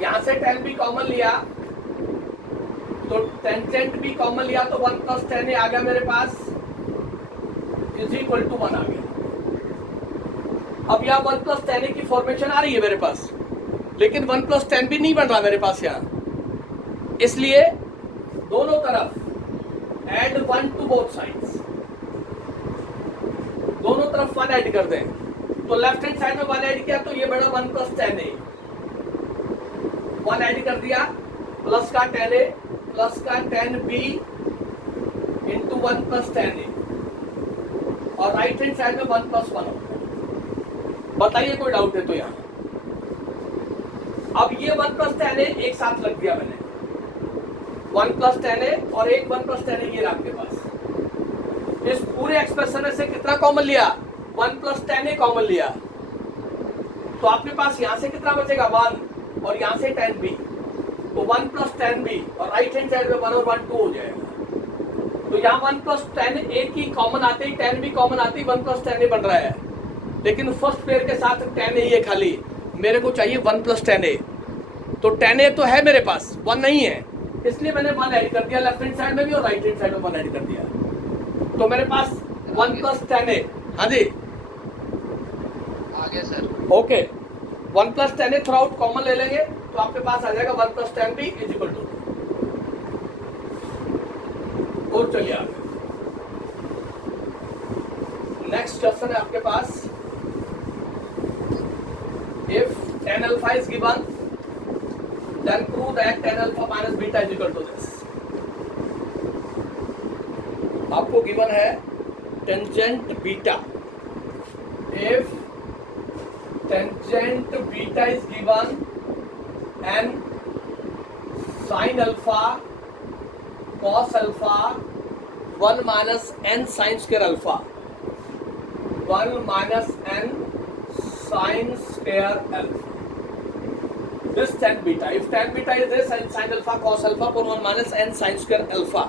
यहां से 10b कॉमन लिया तो टेंजेंट भी कॉमन लिया तो 1 प्लस 10a आ गया मेरे पास, इज इक्वल टू 1 आ गया। अब यहाँ 1 प्लस 10a की फॉर्मेशन आ रही है मेरे पास, लेकिन 1 प्लस 10b नहीं बन रहा मेरे पास यहाँ, इसलिए दोनों तरफ ऐड 1 टू बोथ साइड्स, दोनों तरफ 1 ऐड कर दें। तो लेफ्ट हैंड साइड में 1 ऐड किया तो ये बड़ा 1 प्लस 10a, 1 ऐड कर दिया, प्लस का 10a प्लस का 10b इंटू 1 प्लस 10a, और राइट हैंड साइड में 1 प्लस 1 होगा। बताइए कोई डाउट है तो यहाँ। अब ये 1 प्लस 10a एक साथ लग दिया मैंने, 1 प्लस 10a और एक 1 प्लस 10a ये आपके पास। इस पूरे एक्सप्रेशन में से कितना कॉमन लिया? 1 प्लस 10a कॉमन लिया, तो आपके पास यहां से कितना बचेगा? 1, और यहां से 10b, तो 1 प्लस 10b, और राइट हैंड साइड में 1 और 1 2 हो जाएगा। तो यहाँ 1 प्लस 10a की कॉमन आते ही 10b कॉमन आती 1 प्लस 10a बन रहा है, लेकिन फर्स्ट पेयर के साथ 10a ही है खाली, मेरे को चाहिए 1 प्लस 10a। तो 10a तो है मेरे पास, 1 नहीं है, इसलिए मैंने 1 ऐड कर दिया लेफ्ट हैंड साइड में भी और राइट हैंड साइड में 1 ऐड कर दिया। तो मेरे पास 1 प्लस 10a, हाँ जी आगे sir, okay, 1 plus 10a through out common ले लेंगे तो आपके पास आ जाएगा 1 plus 10b is equal to. और चलिए आगे, नेक्स्ट क्वेश्चन है आपके पास, if tan alpha is given Then prove that tan alpha minus beta is equal to this. आपको गिवन है tangent beta. If tangent beta is given and sin alpha cos alpha 1 minus n sin square alpha 1 minus n sin square alpha. This tan beta. If tan beta is this and sin alpha cos alpha upon 1 minus n sin square alpha,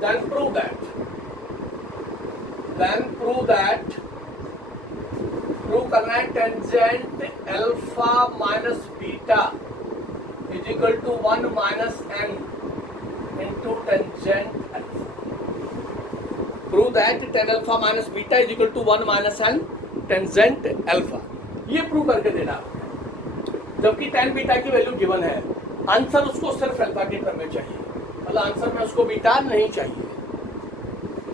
then prove that. Prove करना है tangent alpha minus beta is equal to 1 minus n into tangent alpha. Prove that tan alpha minus beta is equal to 1 minus n tangent alpha. ये prove करके देना, जबकि tan beta की value given है. Answer उसको सिर्फ alpha के term में चाहिए, मतलब आंसर में उसको बीटा नहीं चाहिए.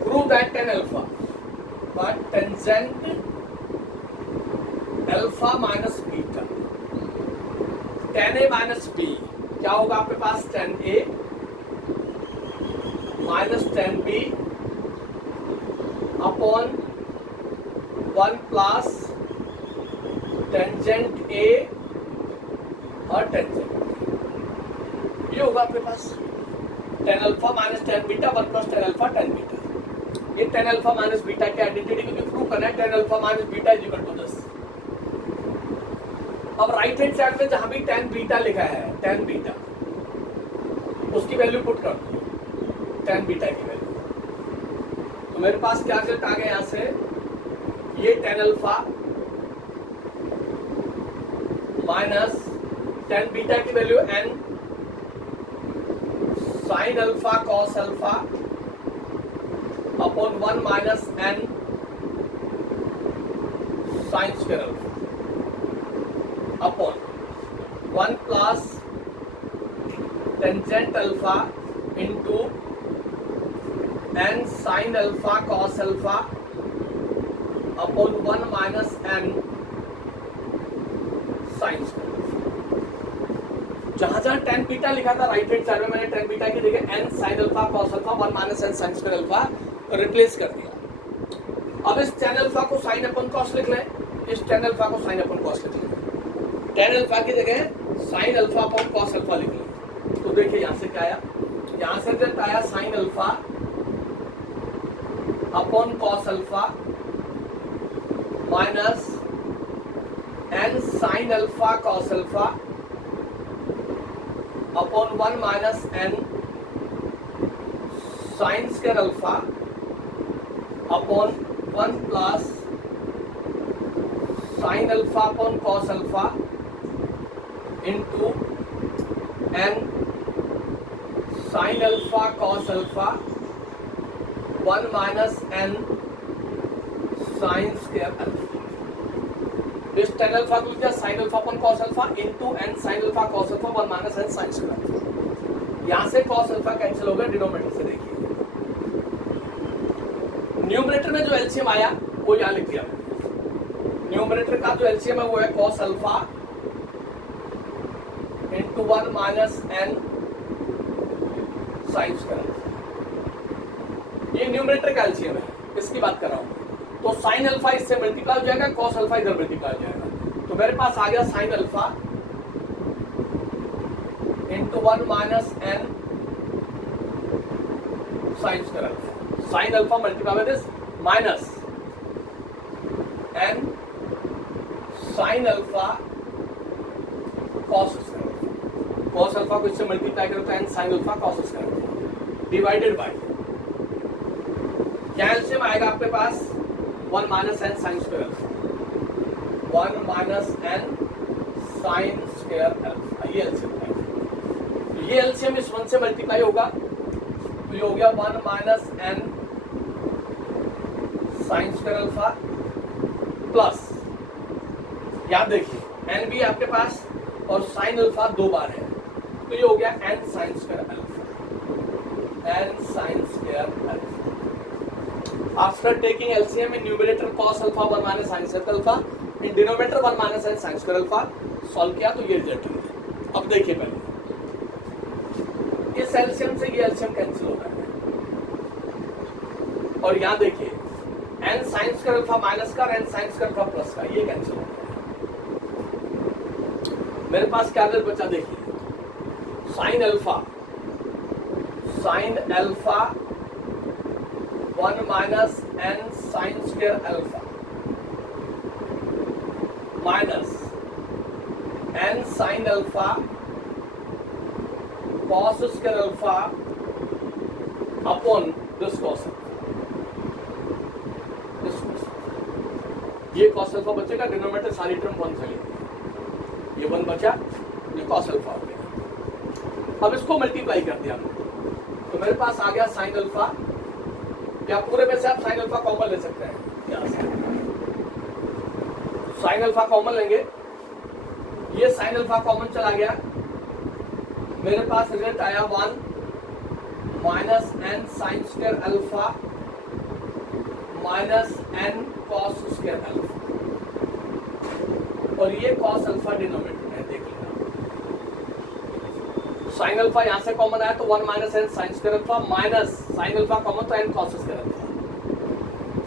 Prove that tan alpha but tangent alpha minus beta tan a minus b क्या होगा आपके पास tan a minus tan b upon 1 plus tangent a और टेंजेंट ये होगा आपके पास tan alpha minus tan beta 1 plus tan alpha tan beta. ये tan अल्फा माइनस बीटा की आइडेंटिटी को प्रूव करना है. tan alpha minus beta is equal to this. अब राइट हैंड साइड में जहां भी tan बीटा लिखा है tan बीटा उसकी वैल्यू पुट कर दो, tan बीटा की वैल्यू. तो मेरे पास क्या रिजल्ट आ गया यहां से, ये tan alpha minus tan beta की value n sin alpha cos alpha upon 1 minus n sin square alpha upon 1 plus tangent alpha into n sin alpha cos alpha upon 1 minus n sin square. जहां जहां tan beta लिखा था right hand side में मैंने tan beta की जगह n sin alpha cos alpha 1 minus n sin square alpha replace कर दिया. अब इस tan अल्फा को sin अपन cos लिख लें, इस tan अल्फा को sin अपन cos लिख लें. tan अल्फा की जगह sin alpha upon cos alpha लिख लें. तो देखिए यहां से क्या आया, यहां से रिजल्ट आया sin alpha upon cos alpha minus n sin alpha cos alpha upon 1 minus n sin square alpha upon 1 plus sin alpha upon cos alpha into n sin alpha cos alpha 1 minus n sin square alpha. इस tan alpha को लिखा sin alpha upon cos alpha into n sin alpha cos alpha 1 minus n sin square alpha. यहां से cos alpha cancel हो गया, denominator से देखिए. Numerator में जो एलसीएम आया वो यहां लिख दिया. न्यूमरेटर का जो एलसीएम है वो है cos alpha into 1 minus n sin square. ये न्यूमरेटर का एलसीएम है, इसकी बात कर रहा हूं. तो sin अल्फा इससे मल्टीप्लाई हो जाएगा, cos अल्फा इधर मल्टीप्लाई हो जाएगा. तो मेरे पास आ गया sin alpha into 1 minus n sin square alpha. sin alpha multiply with this minus n sin alpha cos square. cos alpha को इससे मल्टीप्लाई करो तो n sin alpha cos square divided by क्या एलसीएम आएगा आपके पास 1 minus n sin square alpha 1 minus n sin square alpha. ये LCM आएगा. ये एलसीएम इस 1 से मल्टीप्लाई होगा तो ये हो गया 1 minus n sin square alpha plus याद देखिए n भी आपके पास और sin अल्फा 2 बार है तो ये हो गया n sin square alpha n sin square alpha. After taking LCM in numerator cos alpha 1 minus sin square alpha in denominator 1 minus n sin square alpha solve किया तो ये रिजल्ट है. अब देखिए पहले इस एलसीएम से ये एलसीएम कैंसिल हो रहा है। और यहाँ देखिए n sine square alpha minus का और n sine square alpha plus का, ये कैंसिल हो रहा है। मेरे पास क्या बचा देखिए, sine alpha 1 minus n sine square alpha minus n sine alpha cos square alpha upon this cos, ये कॉस अल्फा बचेगा, डिनोमिनेटर सारी टर्म 1 चलेगी, ये 1 बचा, ये कॉस अल्फा हो गया। अब इसको मल्टीप्लाई कर दिया हमने, तो मेरे पास आ गया साइन अल्फा, या पूरे में से आप साइन अल्फा कॉमन ले सकते हैं, यहां से साइन अल्फा कॉमन लेंगे, ये साइन अल्फा कॉमन चला गया, मेरे पास रिजल्ट आया 1 minus n sine square alpha minus n cos square alpha, और ये कॉस अल्फा डिनोमिनेटर में देख लेना। साइन अल्फा यहां से कॉमन आया तो 1 minus n sine square alpha minus sine alpha common तो n कॉस स्क्वायर अल्फा,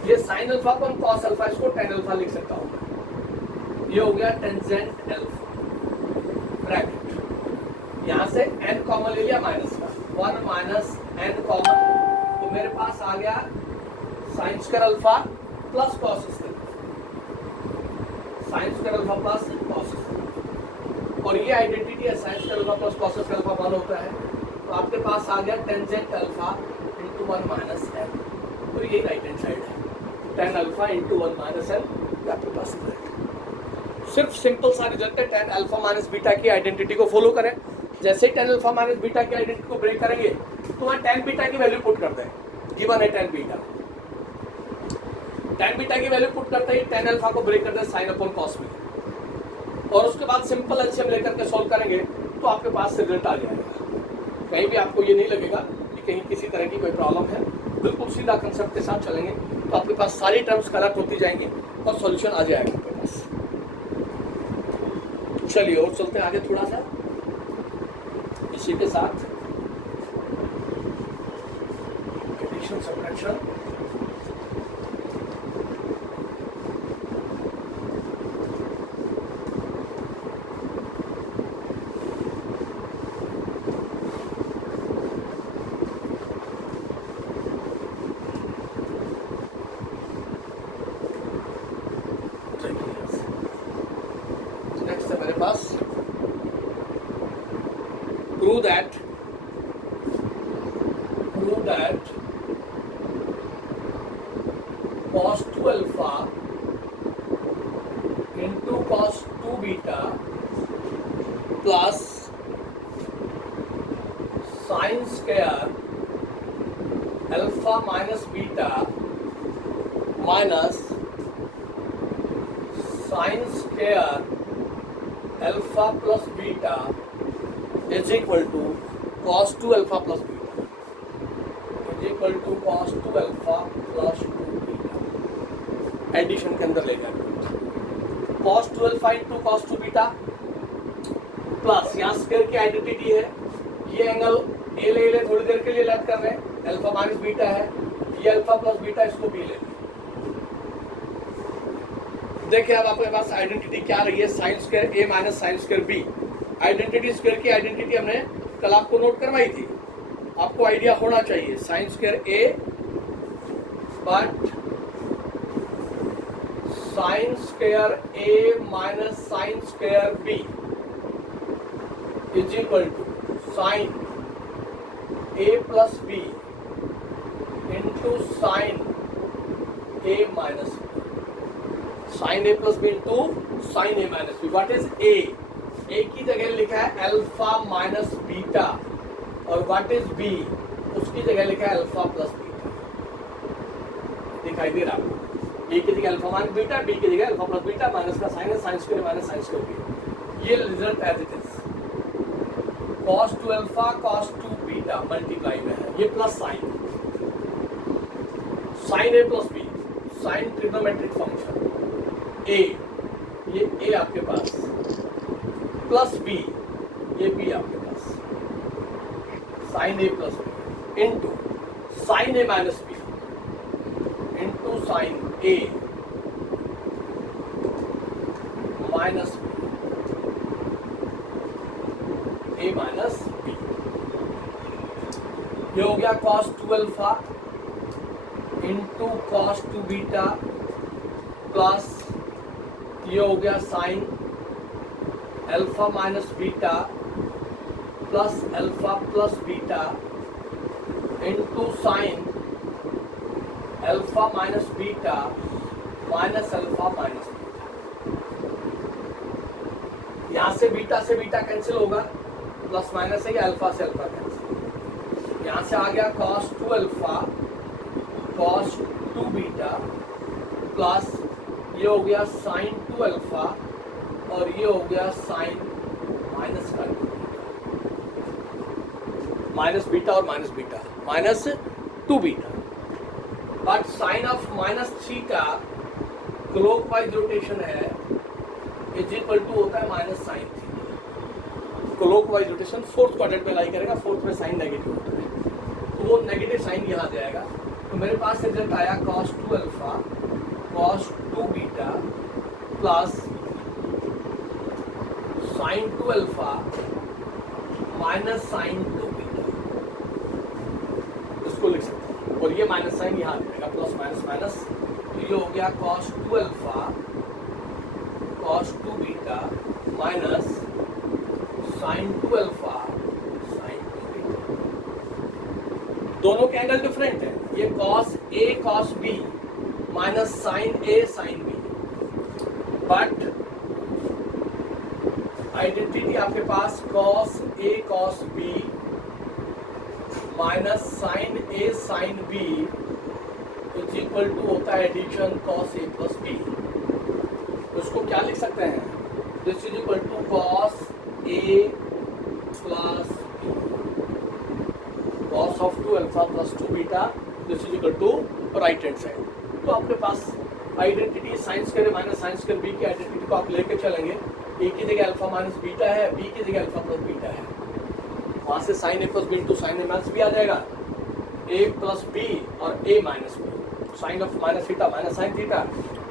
ये साइन अल्फा को कॉस अल्फा, इसको tan अल्फा लिख सकता हूं, ये हो गया टेंजेंट अल्फा ब्रैकेट, यहां से n कॉमन ले लिया माइनस का, 1 माइनस n कॉमन, तो मेरे पास आ गया sine square alpha plus cos square, sine square alpha plus cos square, और ये आइडेंटिटी है sine square alpha plus cos square alpha 1 होता है, तो आपके पास आ गया tangent alpha into 1 minus n, और ये राइट हैंड साइड है, tan alpha into 1 minus n, आपके पास सिर्फ सिंपल सा रिजल्ट है। tan अल्फा माइनस बीटा की आइडेंटिटी को फॉलो करें, जैसे ही tan अल्फा माइनस बीटा की आइडेंटिटी को ब्रेक करेंगे तो वहाँ tan बीटा की वैल्यू पुट कर दें, गिवन है tan बीटा की वैल्यू पुट करते ही tan अल्फा को ब्रेक कर दें साइन अपॉन कॉस में, और उसके बाद सिंपल एलसीएम लेकर के सॉल्व करेंगे तो आपके पास रिजल्ट आ जाएगा। कहीं भी आपको ये नहीं लगेगा कि कहीं किसी तरह की कोई प्रॉब्लम है, बिल्कुल सीधा कंसेप्ट के साथ चलेंगे तो आपके पास सारी टर्म्स करेक्ट होती जाएंगी और सॉल्यूशन आ जाएगा आपके पास। चलिए और चलते हैं आगे थोड़ा सा इसी के साथ एडिशन सब्ट्रैक्शन। नेक्स्ट है मेरे पास prove that cos 2 alpha into cos 2 beta plus sin square alpha minus beta minus sin square alpha plus beta is equal to cos 2 alpha plus beta is equal to cos 2 alpha plus 2 beta, addition के अंदर ले जाएंगे cos 2 alpha into cos 2 beta plus यहाँ square की identity है, ये angle A ले थोड़ी देर के लिए लेट कर रहे हैं, अल्फा माइनस बीटा है, ये अल्फा प्लस बीटा, इसको बी ले। देखिए अब आपके पास आइडेंटिटी क्या रही है, साइन स्क्वायर ए minus sine square b. Identity square की आइडेंटिटी हमने कल आपको नोट करवाई थी, आपको आइडिया होना चाहिए, sine square a but sine square A minus sine square B is equal to sine a plus B into sine a minus b, sine a plus B into sine a minus b. What is a? A की जगह लिखा है alpha minus beta, और what is b? उसकी जगह लिखा है alpha plus beta. दिखाई दे रहा है? ए की जगह अल्फा माइनस बीटा, बी की जगह अल्फा प्लस बीटा, माइनस का साइन है, sine square minus sine square b. ये result as it is cos 2 alpha cos 2 beta multiply में है, ये plus sine, sine a plus b, sine trigonometric function a, ये a आपके पास plus b, ये बी आपके पास, sine a plus B into sine a minus b into sine a minus a minus b. ये हो गया cos 2 alpha into cos 2 beta plus ये हो गया sine alpha minus beta plus alpha plus beta into sine alpha minus beta minus alpha minus beta. यहां से beta cancel होगा, plus minus है या अल्फा से अल्फा कैंसिल। यहां से आ गया cos 2 alpha cos 2 beta plus ये हो गया साइन 2 अल्फा और ये हो गया साइन माइनस का माइनस बीटा और minus 2 beta. But sine of minus theta clockwise rotation है इज इक्वल टू होता है minus sine theta. Clockwise rotation fourth quadrant में लाई करेगा, फोर्थ में साइन नेगेटिव होता है तो वो नेगेटिव साइन यहाँ जाएगा। तो मेरे पास रिजल्ट आया cos 2 alpha cos 2 beta plus sine 2 alpha minus sine 2 beta, इसको लिख सकते हैं। और ये माइनस साइन यहाँ जाएगा, प्लस माइनस माइनस, तो ये हो गया cos 2 alpha cos 2 beta minus sine 2 alpha sine 2 beta. दोनों के एंगल डिफरेंट है, ये cos A cos B minus sine A sine B, but identity आपके पास cos A cos B minus sine A sine B is equal to होता है addition cos A plus B। तो उसको क्या लिख सकते हैं, this is equal to cos A plus cos of 2 alpha plus 2 beta, this is equal to right hand side. तो आपके पास identity sine square minus sine square b की आइडेंटिटी को आप लेके चलेंगे, ए की जगह अल्फा माइनस बीटा है, बी की जगह अल्फा प्लस बीटा है, वहां से sine a plus B into sine a minus b आ जाएगा, ए प्लस बी और a minus b, sine of minus theta minus sine theta.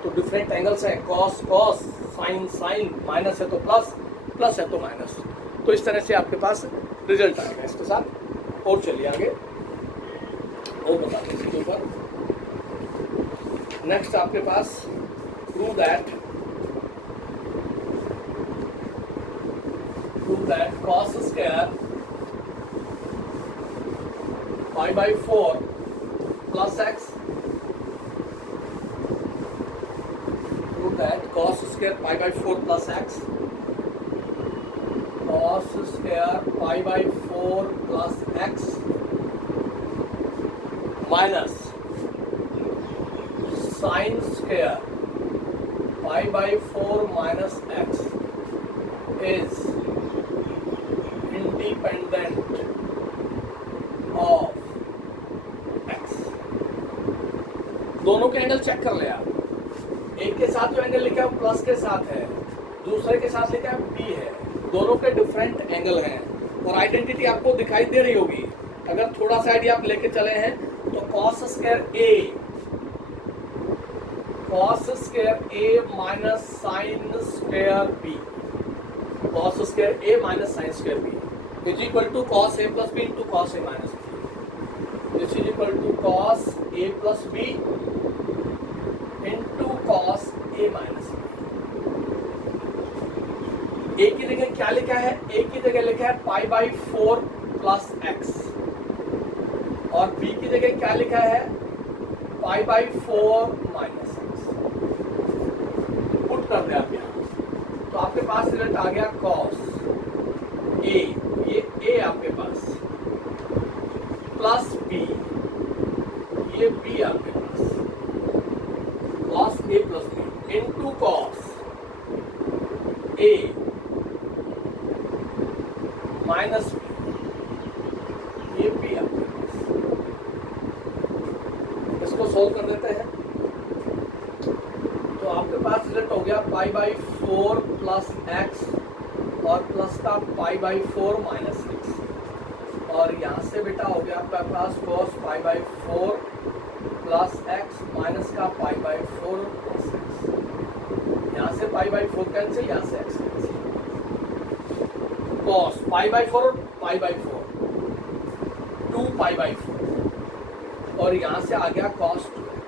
तो डिफरेंट एंगल्स हैं, cos cos sine sine, minus है तो प्लस, प्लस है तो minus. तो इस तरह से आपके पास रिजल्ट आएगा इसके साथ। और चलिए आगे और बताते हैं इसके ऊपर। नेक्स्ट आपके पास prove that cos square pi by 4 plus x, prove that cos square pi by 4 plus x, cos square pi by 4 plus x minus sine square pi by 4 minus x is independent of x. दोनों के angle check कर ले आप, एक के साथ जो angle लिखा है वो प्लस के साथ है, दूसरे के साथ लिखा है पी है, दोनों के डिफरेंट एंगल हैं और आइडेंटिटी आपको दिखाई दे रही होगी। अगर थोड़ा सा आइडिया आप लेके चले हैं तो cos square A minus sine square B, cos square A minus sine square B is equal to cos A plus B into cos A minus B, this is equal to cos A plus B into cos A minus B. A की जगह क्या लिखा है, ए की जगह लिखा है पाई by 4 plus x और बी की जगह क्या लिखा है पाई बाई 4 माइनस एक्स। पुट कर दे आप यहाँ, तो आपके पास रिजल्ट आ गया cos ए, ये ए आपके पास प्लस बी, ये बी आपके पास cos A plus B into cos A minus b, ये बी आपके पास। इसको सोल्व कर देते हैं तो आपके पास रिजल्ट हो गया पाई बाई 4 प्लस एक्स और प्लस का पाई बाई 4 माइनस एक्स और यहाँ से बेटा हो गया आपका पास cos pi by 4 plus x minus का पाई बाई 4 प्लस एक्स। यहाँ से पाई बाई 4 कैंसिल, यहाँ से x cancel. cos pi by 4 pi by 4 2 pi by 4 और यहाँ से आ गया cos 2x,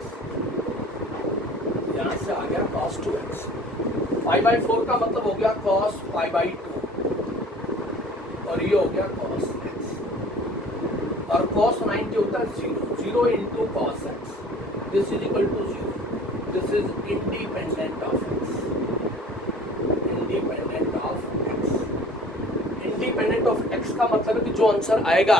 यहाँ से आ गया cos 2x। पाई बाई 4 का मतलब हो गया cos पाई बाई 2 और ये हो गया cos x और cos 90 होता है 0 into cos x, this is equal to 0, this is independent of x, independent of x। Independent of x का मतलब है कि जो आंसर आएगा